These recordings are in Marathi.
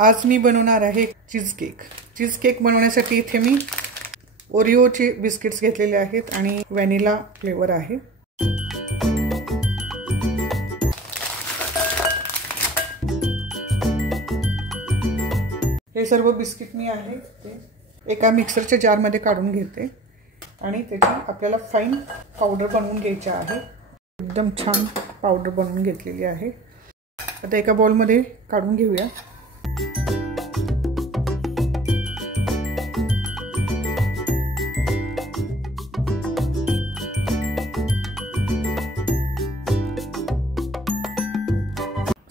आज मी बनवणार आहे चीज केक। चीज केक बनवण्यासाठी इथे मी ओरिओचे बिस्किट्स घेतलेले आहेत आणि व्हॅनिला फ्लेवर आहे। हे सर्व बिस्किट मी आहे ते एका मिक्सरच्या जार मध्ये काढून घेते आणि त्याची आपल्याला फाईन पावडर बनवून घ्यायची आहे। एकदम छान पावडर बनवून घेतलेली आहे। आता एका बाउल मध्ये काढून घेऊया।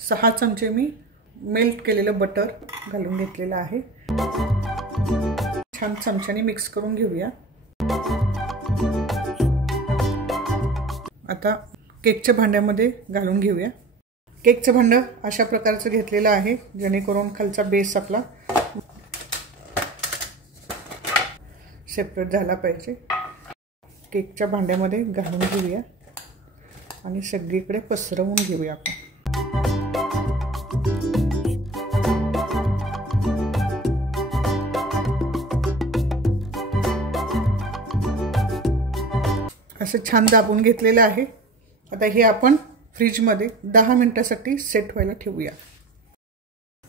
सहा चमचे मी मेल्ट केलेलं बटर घालून घेतलेलं आहे। छान चमच्याने मिक्स करून घेऊया। आता केकच्या भांड्यामध्ये घालून घेऊया। केकचं भांड अशा प्रकारचं घेतलेलं आहे जेणेकरून खालचा बेस आपला सेपरेट झाला पाहिजे। केकच्या भांड्यामध्ये घालून घेऊया आणि सगळीकडे पसरवून घेऊया आपण। असं छान दाबून घेतलेलं आहे। आता हे आपण फ्रीज मध्ये 10 मिनिटांसाठी सेट व्हायला ठेवूया।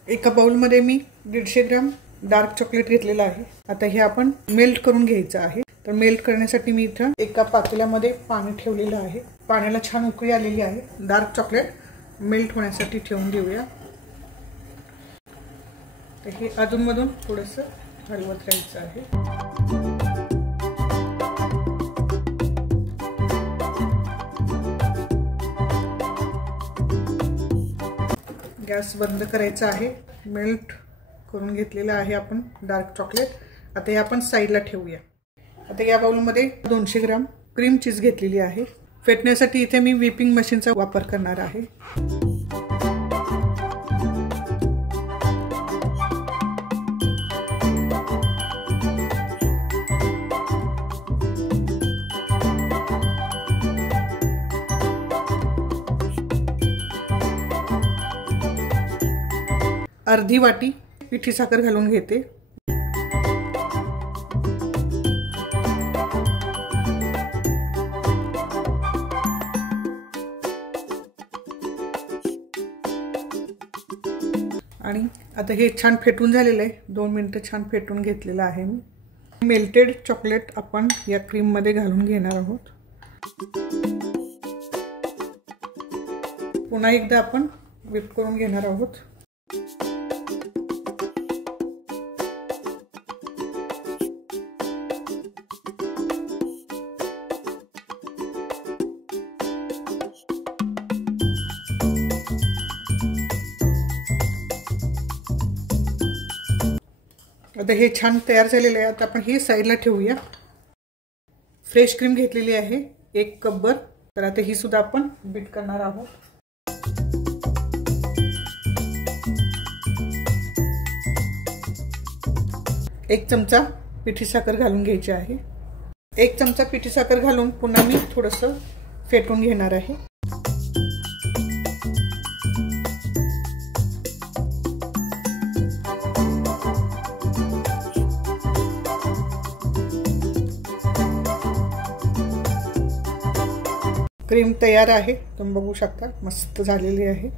एका बाउल मध्ये मी 150 ग्रॅम डार्क चॉकलेट घेतलेलं आहे। आता हे आपण मेल्ट करून घ्यायचं आहे। तर मेल्ट करण्यासाठी मी इथं एका पातेल्यामध्ये पाणी ठेवलेलं आहे। पाण्याला छान उकळी आलेली आहे। डार्क चॉकलेट मेल्ट होण्यासाठी ठेवून देऊया। तर हे अधूनमधून थोडंसं हलवत राहायचं आहे। गॅस बंद करायचा आहे। मेल्ट करून घेतलेला आहे आपण डार्क चॉकलेट। आता हे आपण साइडला ठेवूया। आता या बाउल मध्ये 200 ग्रॅम क्रीम चीज घेतलेली आहे। फेटण्यासाठी इथे मी व्हिपिंग मशीनचा वापर करणार आहे। अर्धी वाटी पिठी साखर घालून घेते। आणि आता हे छान फेटून झालेलं आहे। 2 मिनिटं छान फेटून घेतलेलं आहे मी। मेल्टेड चॉकलेट आपण या क्रीम मध्ये घालून घेणार आहोत। पुन्हा एकदा आपण व्हिप करून घेणार आहोत। आता हे छान तयार झालेलं आहे। आता आपण हे साइडला ठेवूया। फ्रेश क्रीम घेतलेली आहे 1 कपभर। तर आता ही सुद्धा आपण बीट करणार आहोत। एक चमचा पिठी साखर घालून घ्यायची आहे। 1 चमचा पिठी साखर घालून पुन्हा मी थोडंसं फेटून घेणार आहे। क्रीम तयार आहे। तुम्ही बघू शकता मस्त झालेली आहे।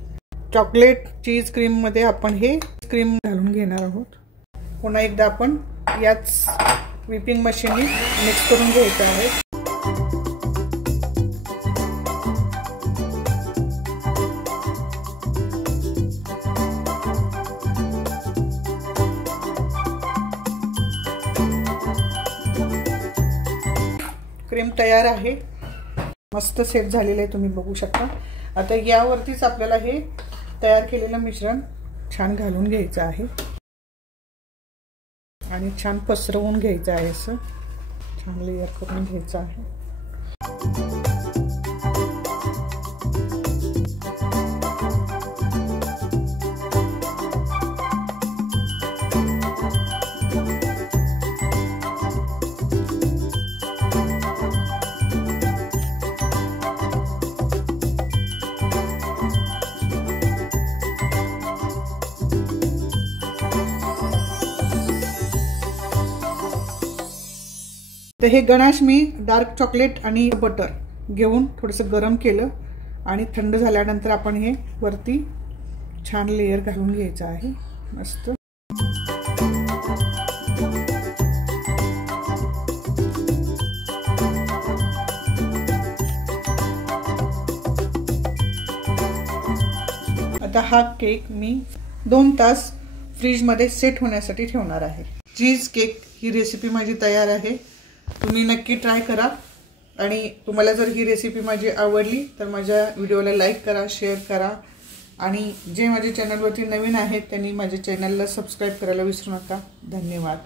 चॉकलेट चीज क्रीम मध्ये आपण हे क्रीम घालून घेणार आहोत। पुन्हा एकदा आपण याच व्हिपिंग मशीनने मिक्स करून घ्यायचं आहे। क्रीम तयार आहे। मस्त सेट झालेलं आहे तुम्ही बघू शकता। आता यावरतीच आपल्याला हे तयार केलेलं मिश्रण छान घालून घ्यायचं आहे आणि छान पसरवून घ्यायचं आहे। असं छान लेयर करून घ्यायचं आहे। तर हे गणाश मी डार्क चॉकलेट आणि बटर घेऊन थोडंसं गरम केलं आणि थंड झाल्यानंतर आपण हे वरती छान लेयर घालून घ्यायचं आहे मस्त. आता हा केक मी 2 तास फ्रीजमध्ये सेट होण्यासाठी ठेवणार आहे. चीज केक ही रेसिपी माझी तयार आहे. तुम्ही नक्की ट्राय करा आणि तुम्हाला जर ही रेसिपी माझी आवडली तर माझ्या व्हिडिओला लाईक करा, शेअर करा आणि जे माझ्या चॅनलवरती नवीन आहेत त्यांनी माझ्या चॅनलला सबस्क्राईब करायला विसरू नका. धन्यवाद.